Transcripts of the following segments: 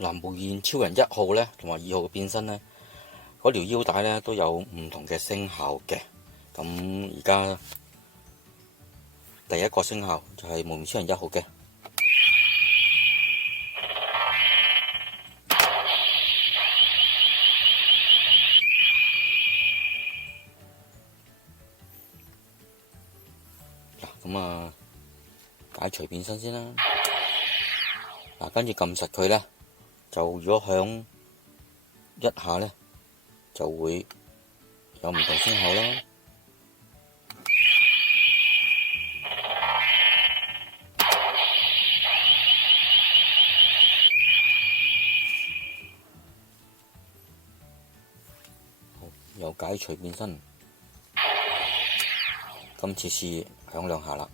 嗱，無現超人1號咧同埋2號嘅變身咧，嗰條腰帶咧都有唔同嘅聲效嘅。咁而家第一個聲效就係無面超人1號嘅。嗱，咁啊解除變身先啦。嗱，跟住撳實佢咧，就如果響一下咧，就會有唔同聲效啦。又解除變身，今次試響2下啦。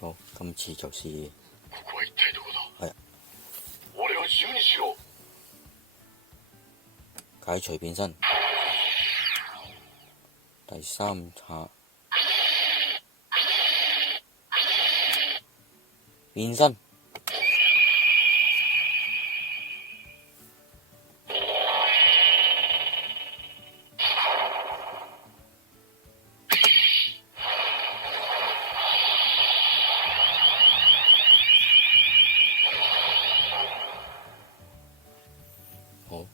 好，今次就是係解除變身，第3下變身，好。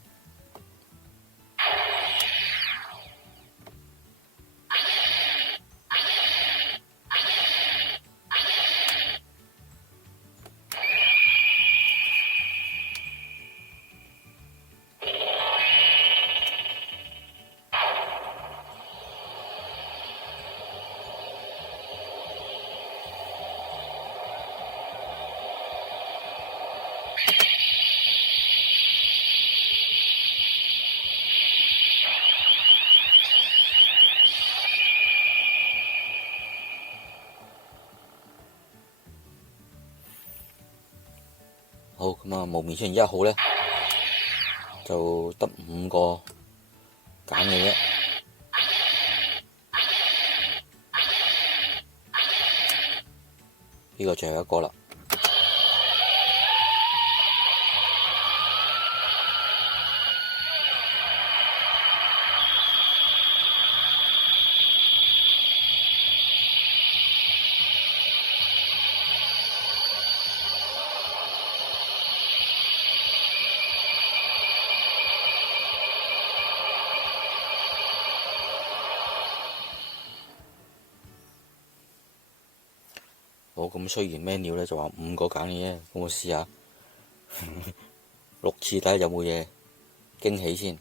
好，咁啊，無面超人1號咧就得5個揀嘅啫。呢個最後一個啦。好，咁雖然 menu 咧就話5個揀嘅啫，咁我試下6次睇下有冇嘢驚喜先。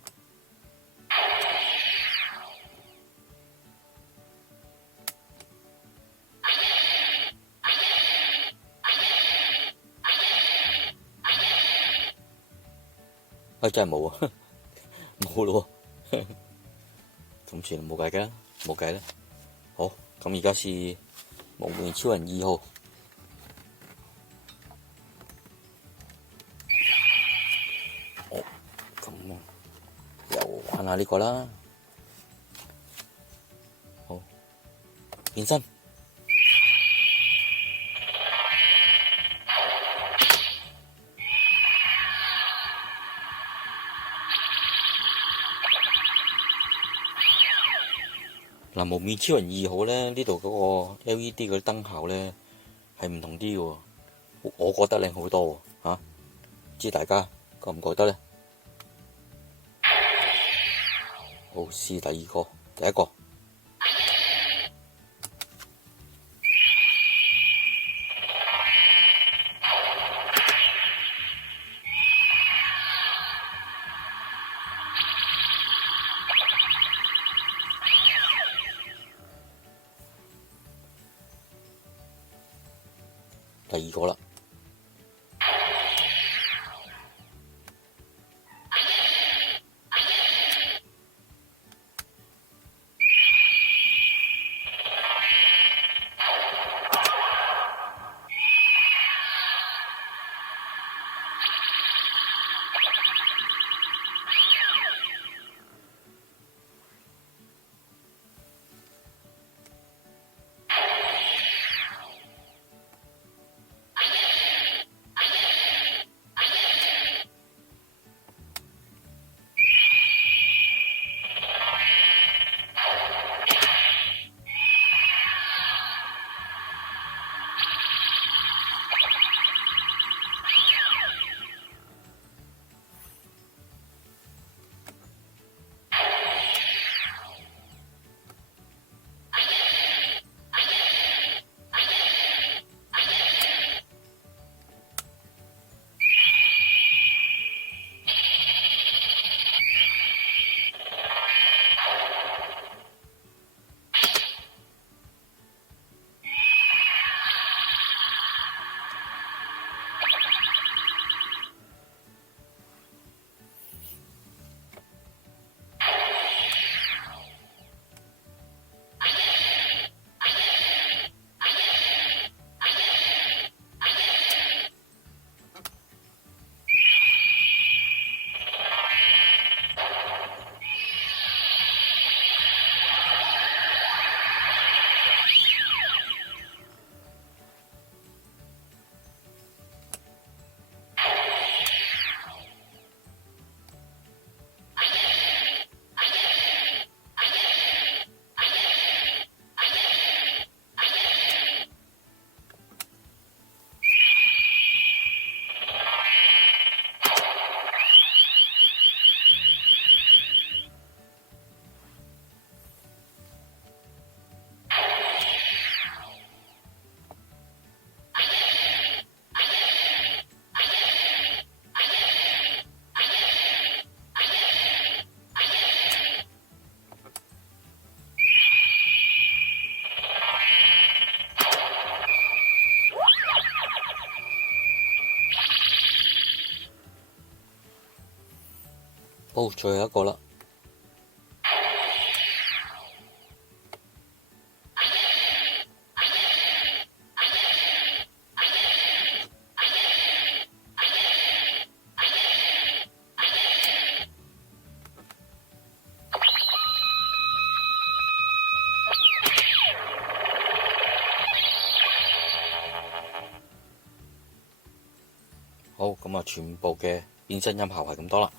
真係冇啊，冇咯喎，咁算冇計嘅啦，冇計啦。好，咁而家試無面超人2號。好，咁又玩下呢個啦。好，變身。嗱，無面超人2號咧，呢度嗰個 LED 嗰啲燈效咧係唔同啲嘅喎，我覺得靚好多喎嚇，唔知大家覺唔覺得咧？好，試第2個，第1個。第2個啦。好，最後一個啦。好，咁啊，全部嘅變身音效係咁多啦。